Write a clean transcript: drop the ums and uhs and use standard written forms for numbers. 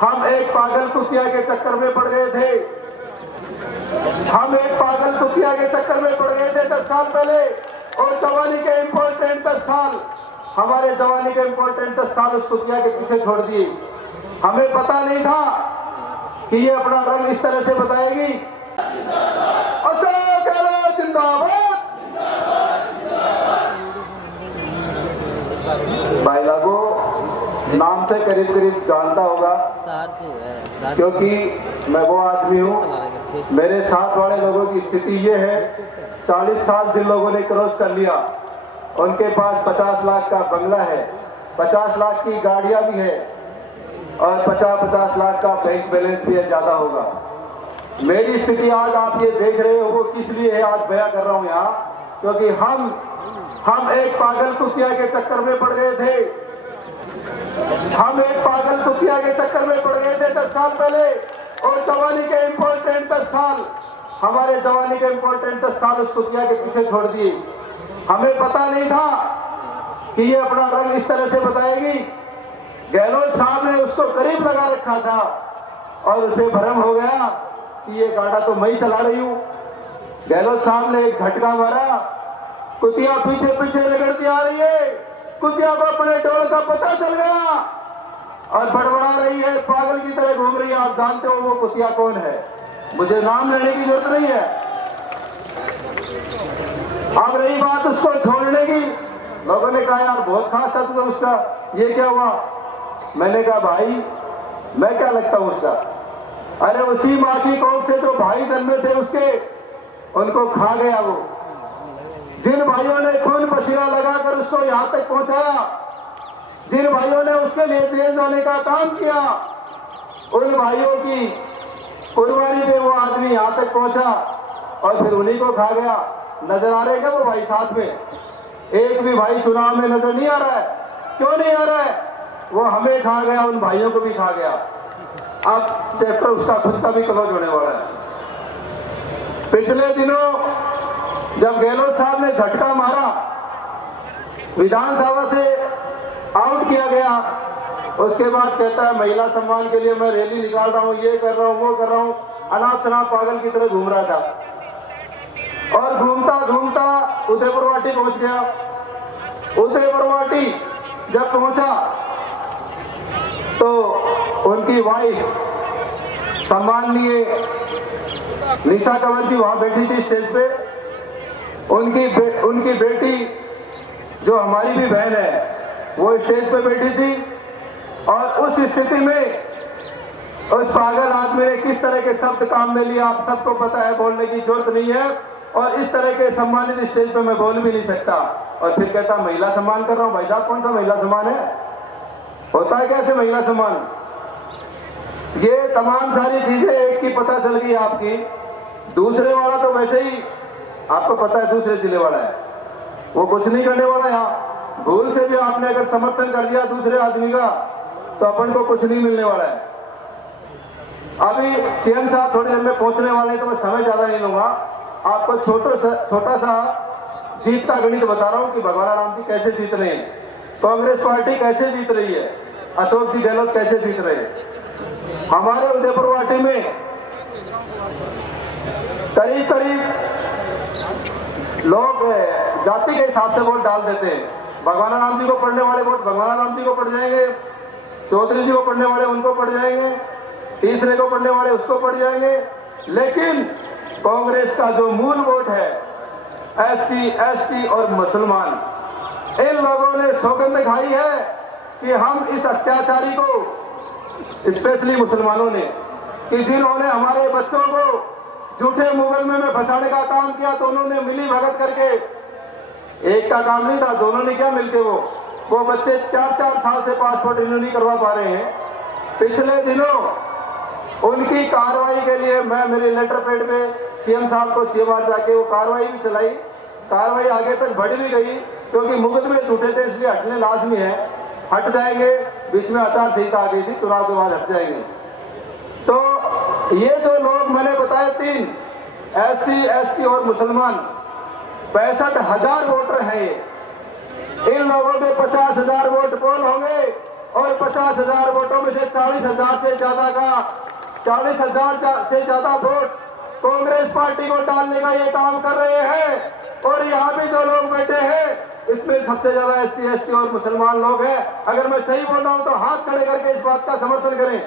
हम एक पागल कुतिया के चक्कर में पड़ गए थे। हम एक पागल कुतिया के चक्कर में पड़ गए थे 10 साल पहले, और जवानी के इम्पोर्टेंट 10 साल, हमारे जवानी के इम्पोर्टेंट 10 साल उस कुतिया के पीछे छोड़ दिए। हमें पता नहीं था कि ये अपना रंग इस तरह से बताएगी। अशोक गहलोत जिंदाबाद। भाई लागो नाम से करीब करीब जानता होगा, क्योंकि मैं वो आदमी हूँ। मेरे साथ वाले लोगों की स्थिति ये है, 40 साल जिन लोगों ने क्रॉस कर लिया उनके पास 50 लाख का बंगला है, 50 लाख की गाड़ियां भी है, और 50-50 लाख का बैंक बैलेंस भी ज़्यादा होगा। मेरी स्थिति आज आप ये देख रहे हो वो किस लिए है, आज बयां कर रहा हूँ यहाँ, क्योंकि हम एक पागल कुतिया के चक्कर में पड़ गए थे। हम एक पागल कुतिया के चक्कर में पड़ गए थे 10 साल पहले, और जवानी के इम्पोर्टेंट 10 साल, हमारे जवानी के इम्पोर्टेंट 10 साल उस कुतिया के पीछे छोड़ दिए। हमें पता नहीं था कि ये अपना रंग इस तरह से बताएगी। गहलोत साहब ने उसको करीब लगा रखा था और उसे भ्रम हो गया कि ये गाड़ा तो मैं ही चला रही हूँ। गहलोत साहब ने एक झटका मारा, कुतिया पीछे पीछे रगड़ती आ रही है, कुतिया को अपने डोल का पता चल गया और बड़बड़ा रही है, पागल की तरह घूम रही है। आप जानते हो वो कुतिया कौन है, मुझे नाम लेने की जरूरत नहीं है। अब रही बात उसको छोड़ने की, लोगों ने कहा यार बहुत खास है तो उसका, ये क्या हुआ? मैंने कहा भाई मैं क्या लगता हूं उसका? अरे उसी माँ की कोख से जो भाई जन्मे थे उसके, उनको खा गया वो। जिन भाइयों ने खून पसीना लगाकर उसको यहाँ तक पहुंचाया, जिन भाइयों ने उसके लिए तेज होने का काम किया, उन भाइयों की कुर्बानी पे वो आदमी यहाँ तक पहुंचा और फिर उन्हीं को खा गया। नजर आ रहे क्या वो भाई साथ में? एक भी भाई चुनाव में नजर नहीं आ रहा है। क्यों नहीं आ रहा है? वो हमें खा गया, उन भाइयों को भी खा गया। अब चैप्टर उसका खुद का भी क्लोज होने वाला है। पिछले दिनों जब गहलोत साहब ने झटका मारा, विधानसभा से आउट किया गया, उसके बाद कहता है महिला सम्मान के लिए मैं रैली निकाल रहा हूँ, ये कर रहा हूँ, वो कर रहा हूँ। अनाप शनाप पागल की तरह घूम रहा था और घूमता घूमता उदयपुर वाटी पहुंच गया। उदयपुर वाटी जब पहुंचा तो उनकी वाइफ सम्माननीय निशा कंवर जी वहां बैठी थी स्टेज पे। उनकी बेटी जो हमारी भी बहन है वो स्टेज पे बैठी थी, और उस स्थिति में उस पागल आदमी ने किस तरह के शब्द काम में लिया आप सबको पता है, बोलने की जरूरत नहीं है। और इस तरह के सम्मानित स्टेज पे मैं बोल भी नहीं सकता। और फिर कहता महिला सम्मान कर रहा हूं। भाई साहब कौन सा महिला सम्मान है? होता है कैसे महिला सम्मान? ये तमाम सारी चीजें एक की पता चल गई आपकी। दूसरे वाला तो वैसे ही आपको पता है, दूसरे जिले वाला है, वो कुछ नहीं करने वाला। यहाँ भूल से भी आपने अगर समर्थन कर दिया दूसरे आदमी का तो अपन को कुछ नहीं मिलने वाला है। अभी सीएम साहब थोड़ी देर में पहुंचने वाले हैं तो मैं समय ज्यादा नहीं लूंगा। आपको छोटा सा जीत का गणित बता रहा हूं कि भगवान राम जी कैसे जीत रहे हैं, कांग्रेस पार्टी कैसे जीत रही है, अशोक जी गहलोत कैसे जीत रहे हैं। हमारे उदयपुर वाटी में करीब लोग जाति के हिसाब से वोट डाल देते हैं। भगवान राम जी को पढ़ने वाले वोट भगवान राम जी को पड़ जाएंगे, चौधरी जी को पढ़ने वाले उनको पड़ जाएंगे, तीसरे को पढ़ने वाले उसको पड़ जाएंगे। लेकिन कांग्रेस का जो मूल वोट है, एससी, एसटी और मुसलमान, इन लोगों ने सौगंध खाई है कि हम इस अत्याचारी को, स्पेशली मुसलमानों ने, कि जिन्होंने हमारे बच्चों को झूठे मुकदमे में फंसाने का काम किया, तो उन्होंने मिली भगत करके, एक का काम नहीं था, दोनों ने क्या मिलके वो बच्चे 4-4 साल से पासपोर्ट रिन्यू नहीं करवा पा रहे हैं। पिछले दिनों उनकी कार्रवाई के लिए मैं मेरे लेटर पैड पे सीएम साहब को सीएम जाके वो कार्रवाई भी चलाई। कार्रवाई आगे तक बढ़ भी गई क्योंकि मुकदमे झूठे थे, इसलिए हटने लाजमी है। हट जाएंगे, बीच में आचार संहिता आ गई थी, चुनाव के बाद हट जाएंगे। तो ये जो लोग मैंने बताए 3, एससी, एसटी और मुसलमान, 65,000 वोटर हैं ये। इन लोगों के 50,000 वोट पोल होंगे और 50,000 वोटों में से 40,000 से ज्यादा का 40,000 से ज्यादा वोट कांग्रेस पार्टी को डालने का ये काम कर रहे हैं। और यहाँ पे जो लोग बैठे हैं इसमें सबसे ज्यादा SC ST और मुसलमान लोग हैं। अगर मैं सही बोल रहा हूं तो हाथ खड़े करके इस बात का समर्थन करें।